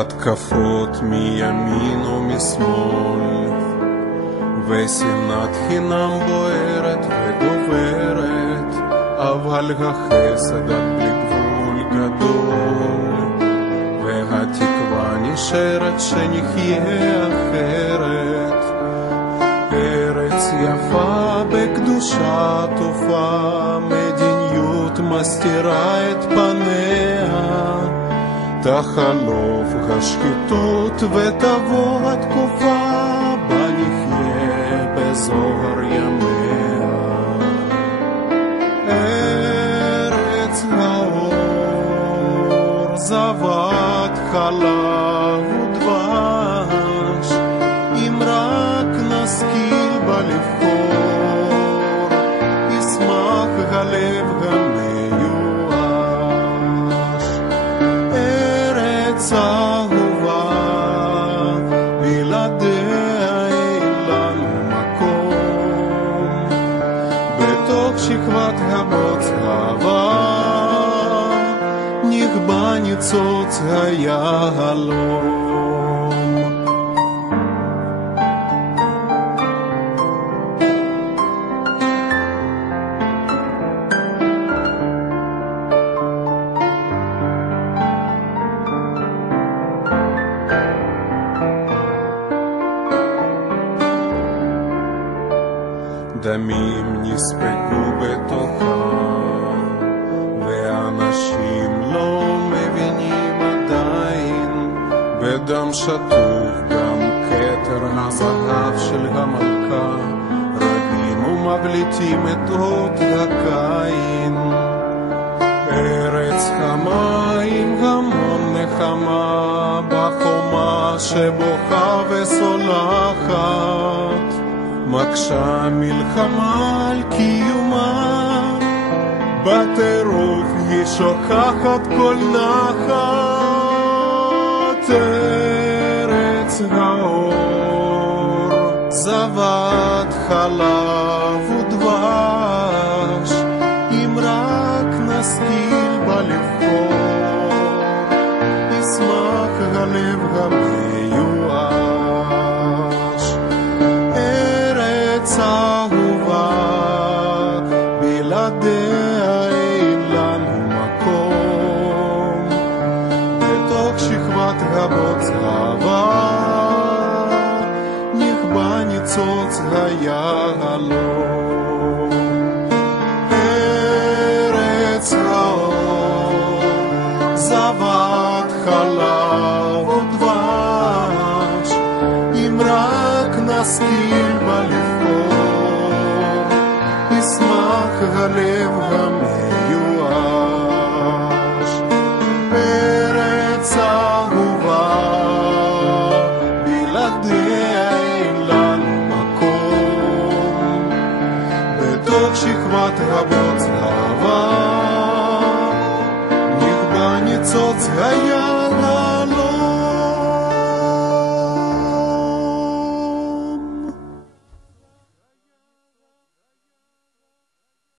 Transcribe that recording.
התקפות מימין ומשמאל, ושנאת חינם בוערת וגוברת, אבל החסד עד בלי גבול גדול, והתקווה נשארת שנחיה אחרת. ארץ יפה בקדושה טובה, מדיניות מסתירה את פניה, תחלוף השחיתות ותבוא התקופה, בה נחיה בזוהר ימיה. ארץ האור זבת חלב ודבש, אם רק נשכיל בה לבחור, ישמח הלב המיואש. ארץ אהובה, בלעדיה אין לנו מקום, בתוך שכבת הבוץ הבא נכבה ניצוץ היהלום. דמים נספגו בתוכה, ואנשים לא מבינים עדיין, בדם שטוף גם כתר הזהב של המלכה, רבים ומבליטים את אות הקין. ארץ חמה עם המון נחמה, בחומה שבוכה וסולחת, מקשה מלחמה על קיומה, בטירוף היא שוכחת כל נחת. ארץ האור זבת חלב ודבש, אם רק נשכיל בה לבחור, ישמח הלב המיואש. ארץ אהובה, בלעדיה אין לנו מקום, בתוך שכבת הבוץ הבא נכבה ניצוץ היהלום. ארץ האור זבת חלב ודבש, אם רק נשכיל בה לבחור, ישמח הלב המיואש. ארץ אהובה, בלעדיה אין לנו מקום, בתוך שכבת הבוץ הבא נכבה ניצוץ היהלום.